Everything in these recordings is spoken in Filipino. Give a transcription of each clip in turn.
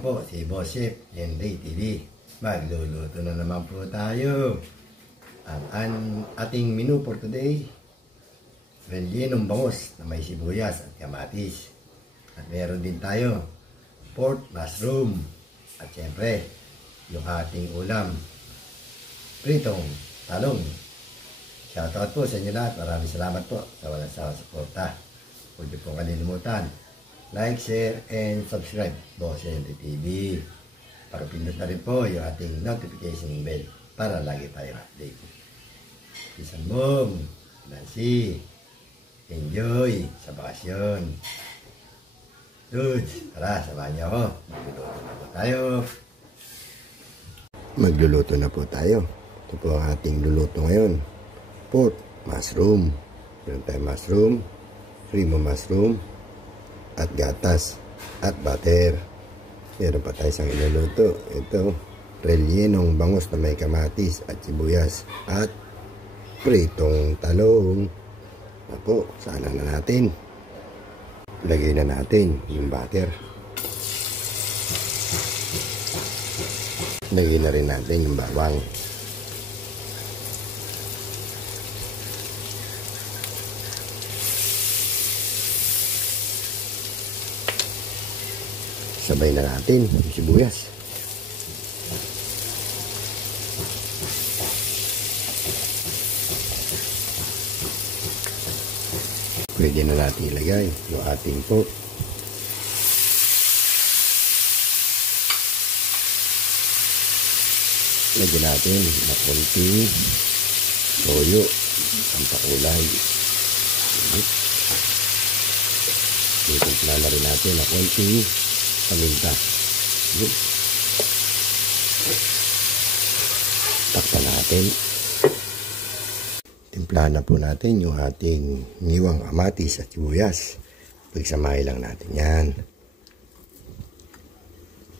naman po si Boss Chef Henry TV. Magluluto na naman po tayo. Ang ating menu for today, rellenong bangus na may sibuyas at kamatis. At meron din tayo pork mushroom. At syempre, yung ating ulam, pritong talong. Shoutout po sa inyo lahat. Maraming salamat po sa walang sawang suporta. Huwag niyo pong kalilimutan. Like, share, and subscribe Boss Henry TV. Para pindot na rin po yung ating notification bell para lagi tayong update. Peace and boom, Nancy, enjoy sa bakasyon. Dudes, tara, samahan niyo ako. Magluluto na po tayo. Magluluto na po tayo. Ito po ang ating luluto ngayon. Pork mushroom. Meron tayong mushroom, cream of mushroom, at gatas, at butter. Meron pa tayo isang iluluto. Ito, rellenong bangus na may kamatis at sibuyas at pritong talong. Apo, sana na natin. Lagay na natin yung butter. Lagay na rin natin yung bawang. Sabay na natin yung sibuyas. Pwede na natin ilagay yung ating pork. Lagyan natin na konting toyo ang pakulay. Itimpla na rin natin na konting paminta. Takpan natin. Timplahan na po natin yung ating niwang kamatis at sibuyas. Pagsamahin lang natin yan.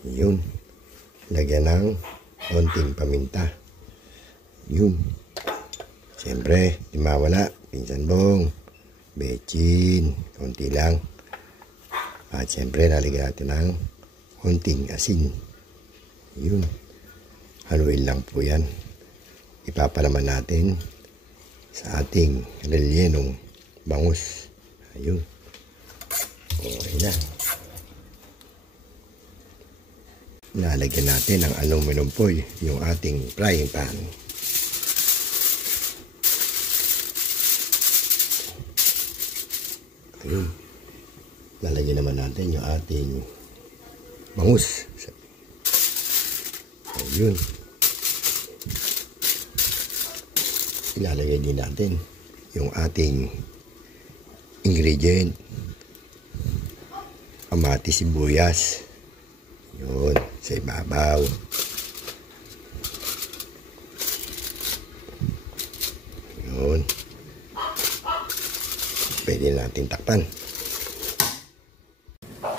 Yun. Lagyan ng konting paminta. Yun. Siyempre, di mawala. Pinsan bong, bechin, konti lang. At siyempre, lalagyan natin ng konting asin. Yun. Haluin lang po yan. Ipapalaman natin sa ating rellenong bangus. Ayun. Okay na. Lalagyan natin ng aluminum foil yung ating frying pan. Ayun. Lalagyan naman natin yung ating bangus. Ayun. Ilalagay din natin yung ating ingredient. Kamatis, sibuyas. Yun. Sa ibabaw. Yun. Pwede natin takpan.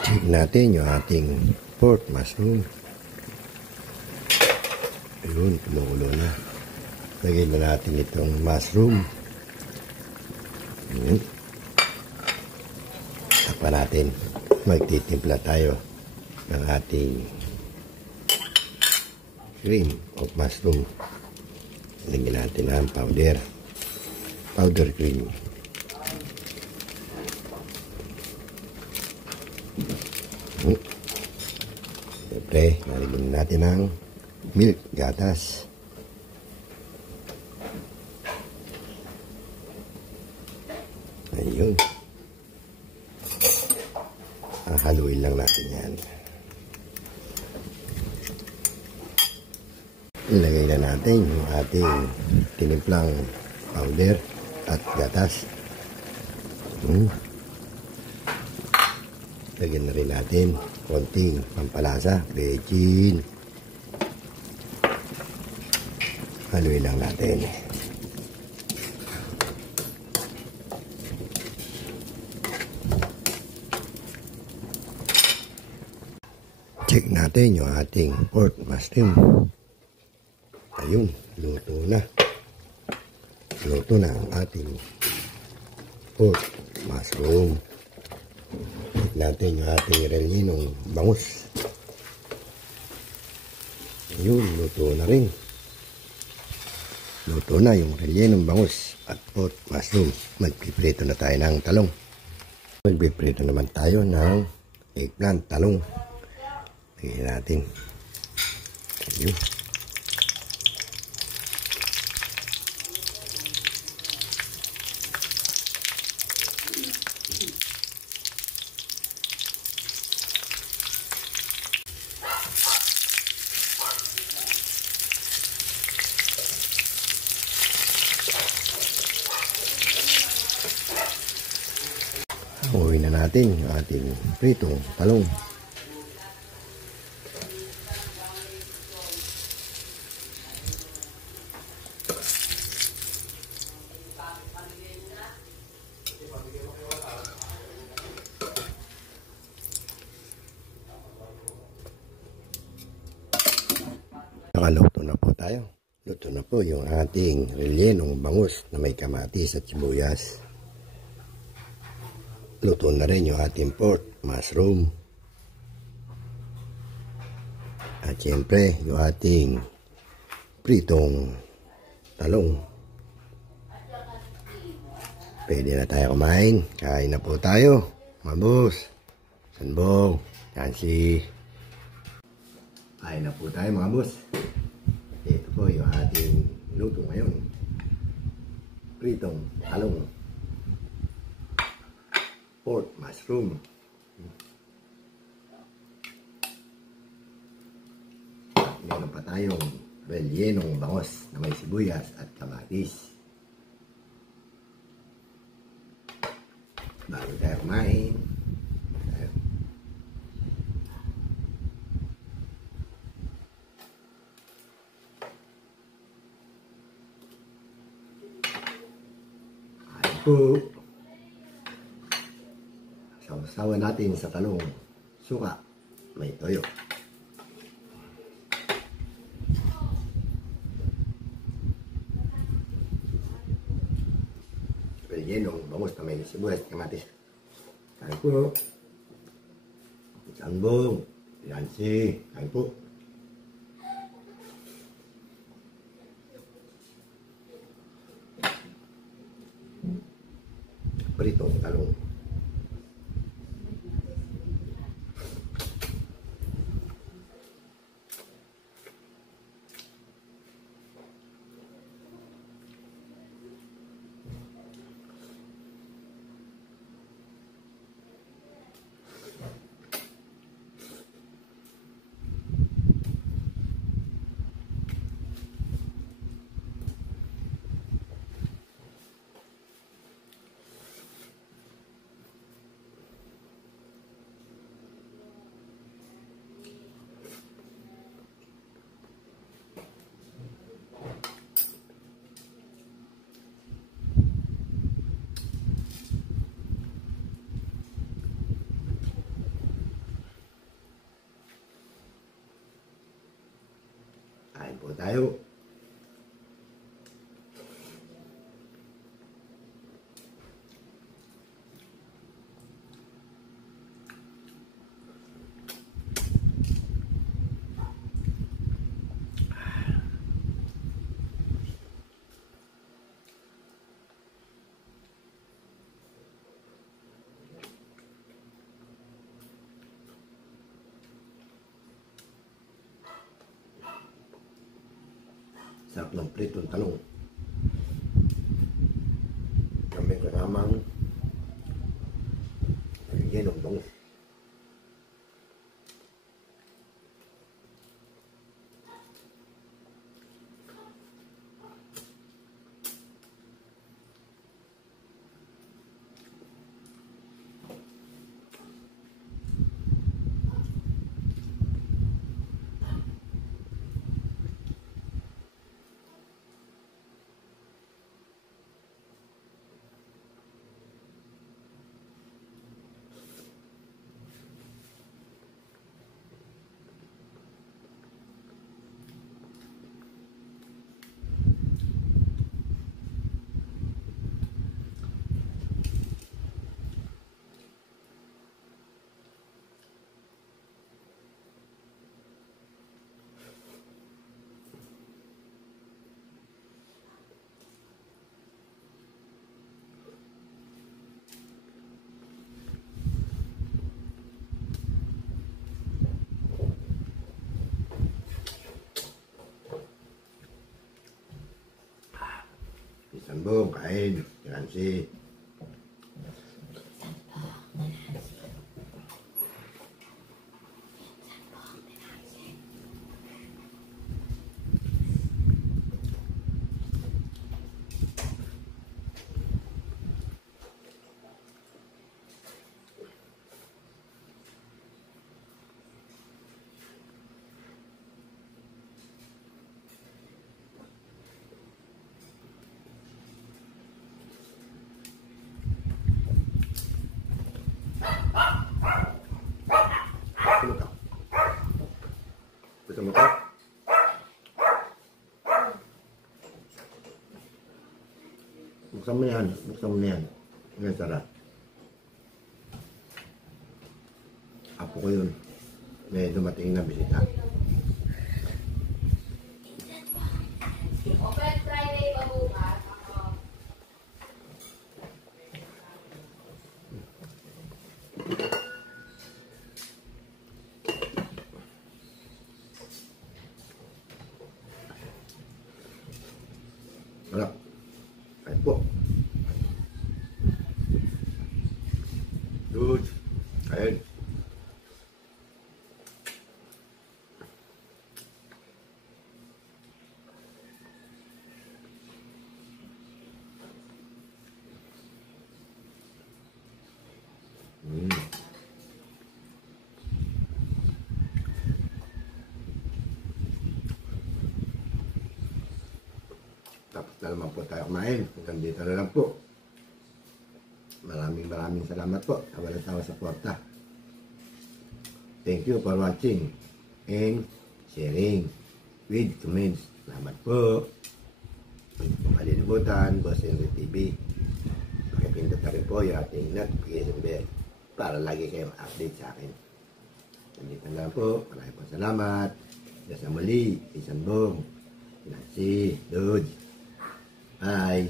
Check natin yung ating pork mushroom. Ayun, kumukulo na. Lagyan na natin itong mushroom. Ayun. Takpan natin. Magtitimpla tayo ng ating cream of mushroom. Lagyan natin ang powder cream. Siyempre, nalagyan natin ang milk, gatas. Ayun. Haluin lang natin yan. Ilagay na natin yung ating tinimplang powder at gatas. Lagyan na rin natin konting pampalasa, bechin. Haluin lang natin. Check natin yung ating pork mushroom. Ayun, luto na. Luto na ang ating pork mushroom. Check natin yung ating rellenong bangus. Yun, luto na rin. Luto na yung rellenong bangus at pot mushroom. Magpiprito na tayo ng talong. Magpiprito naman tayo ng eggplant talong. Lagyan natin. Ayun. Uwi na natin yung ating pritong talong. Nakaluto na po tayo. Luto na po yung ating rellenong bangus na may kamatis at sibuyas. Luto na rin yung ating pork mushroom. At syempre yung ating pritong talong. Pwede na tayo kumain. Kain na po tayo. Mga boss. Sanbong. Yancy. Kain na po tayo mga boss. Ito po yung ating luto ngayon. Pritong talong. Pork mushroom. Meron pa tayong rellenong bangus na may sibuyas at kamatis. Bago tayo kumain, po. Sausawan natin sa talong, suka, may toyo. Rellenong bangus na may sibuyas at kamatis. Kain po. Sanbong, Yancy, kain po. Pritong talong. Kain po tayo. Sarap ng pritong talong. Kami karamang rellenong bangus. Bong, kain. Nancy. Sino ka? Gusto mo to? Buksan mo yan. Buksan mo yan. Yan sarap. Apo ko yun. May dumating na bisita. Open Friday pa bukas. Wala. Kain po. Good. Kain. Tapos na naman po tayo kumain. Hanggang dito na lang po. Maraming salamat po sa walang sawa sa suporta. Thank you for watching and sharing with comments. Salamat po. Huwag po malilimutan, Boss Henry TV. Pakipindot na rin po yung ating notification bell para lagi kayong update sa akin. Nandito na lang po. Maraming po salamat. Sa muli, Isan Bong, Nancy, Dodge. Bye.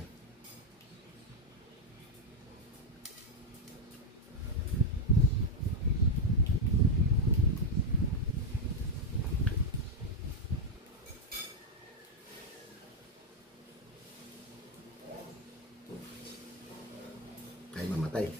Ay, mamatay.